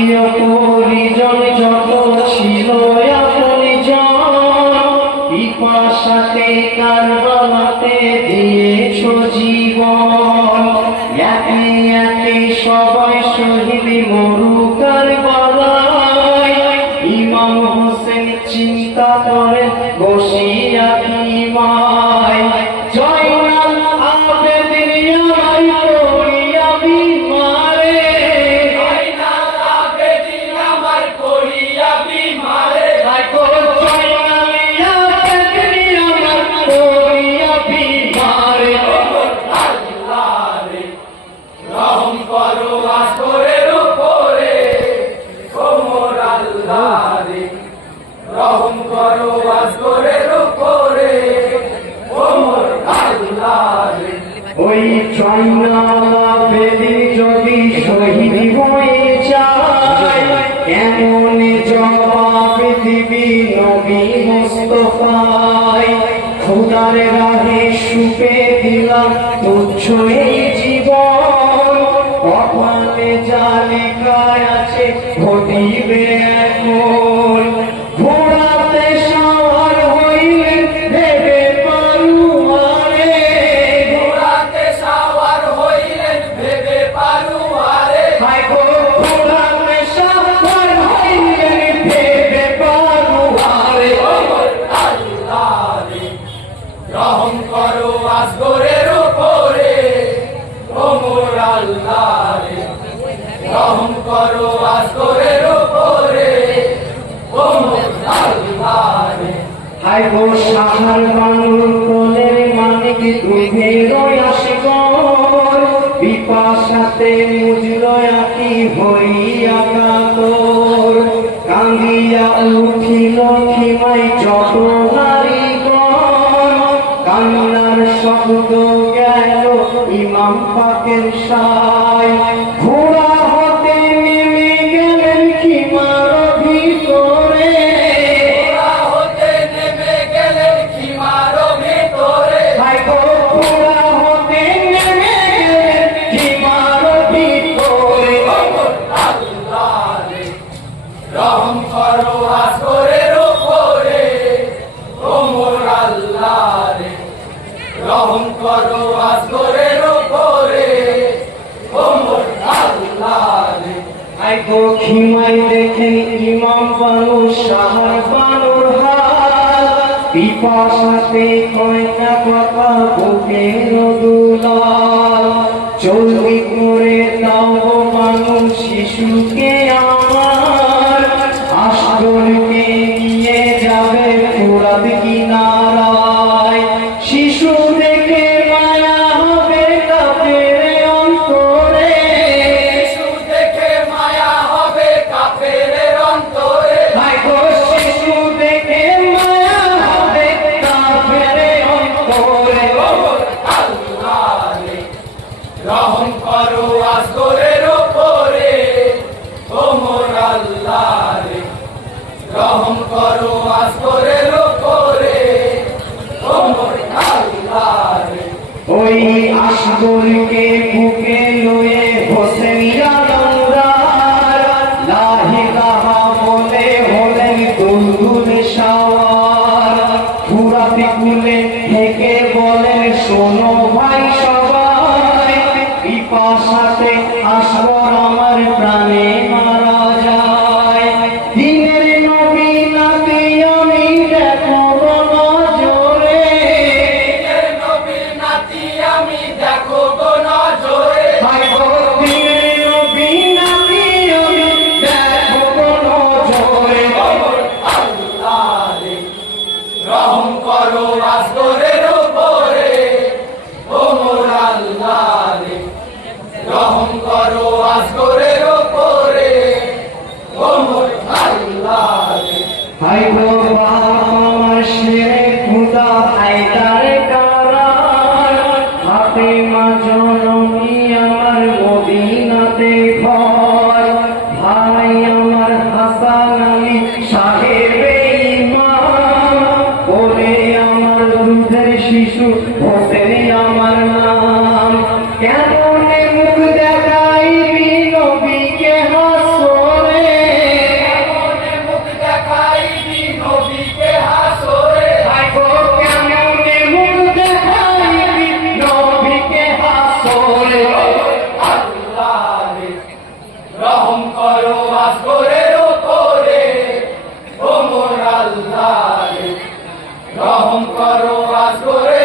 আত্মীয় পরিজন যত ছিল আপনজন, পিপাসাতে কারবালাতে দিয়েছ জীবন। একে একে সবাই শহীদ মরু কারবালায়, ইমাম হোসেন চিন্তা করে বসিয়া কিমায়। জয়নাল আবেদিন আমার করিয়া বিমারে, জয়নাল আবেদিন আমার করিয়া বিমারে। জয়নাল আবেদিন আমার করিয়া বিমারে। আল্লাহ রে রহম করো আসরের উপরে, ওমর আল্লাহ রে রহম করো আসরের উপরে, ওমর আল্লাহ রে। ওই জয়নাল আবেদিন যদি শহীদ হয়ে যায়, এমন জবাব দিবি নবী মুস্তাফায়। খোদার রাহে সুপে দিলাম তুচ্ছ এই জীবন, কপালে যা লেখা আছে ঘটিবে এখন। ঘোড়াতে সওয়ার হইলেন ভেবে পারুয়ারে, ঘোড়াতে সাওয়ার হইলেন ভেবে পারুয়ারে। ঘোড়াতে সওয়ার হইলেন ভেবে পারুয়ারে। ওমর আল্লাহ রে রহম করো আসরের উপরে, ওমর আল্লাহ রে রহম করো আসরের উপরে, ওমর আল্লাহ রে। হায় গো সাহার বানুর কোলের মানিক দুধের আশিকর, পিপাসাতে মুজল আকি হইয়া কাতর। কান্দিয়া উঠিল খিমাই যত নারীগণ, কান্নার শব্দ গেল ইমাম পাকের সায়। ঘোড়া হতে নেমে গেলেন খিমার ভিতরে, ঘোড়া হতে নেমে গেলেন খিমার ভিতরে, ঘোড়া হতে নেমে গেলেন খিমার ভিতরে। ওমর আল্লাহ রে রহম করো আসরের উপরে, ওমর আল্লাহ রে রহম করো আসরের উপরে, ওমর আল্লাহ রে। আইগো খিমাই দেখেন ইমাম বানু সাহার বানুর হাল, পিপাসাতে কয়না কথা বুকের দুলাল। জলদি করে দাও বানু শিশুকে আমার, আসরকে নিয়ে যাবে ফোরাত কিনারায়। শিশু দেখে মায়া হবে কাফের অন্তরে, শিশু দেখে মায়া হবে কাফেরের অন্তরে, শিশু দেখে মায়া হবে কাফের অন্তরে। ওমর আল্লাহ রে রহম করো আসরের উপরে, ওমর আল্লাহ রে রহম করো আসরের উপরে, ওমর আল্লাহ রে। ওই আসগরকে বুকে লয়ে হোসেন ইয়াদার, লা ইলাহা বলে হলেন দুলদুল সাওয়ার। ফুরাতি কুলে থেকে বলেন শোনো ভাই সবাই, পিপাসাতে আসর আমার প্রাণে মারা যায়। দিনের নবী নাতি আমি দেখো নজরে, দিনের নবীর নাতি আমি দেখো গো নজরে, দিনের নবী নাতি আমি দেখো নজরে। ওমর আল্লাহ রে রহম করো আসরের উপরে, ওমর আল্লাহ রে রহম করো আসরের উপরে, ওমর আল্লাহ রে। হাই গো বাবা আমার শেরে খুদা হায়দার কারার, ফাতেমা জননী আমার মদিনাতে ঘর। ভাই আমার হাসান আলী সাহেবে ইমাম, বলে আমার দুধের শিশু হোসেন আমার নাম। কেমন মুখ দেখাইবি নবীকে হাসরে, রহম করো আসগরে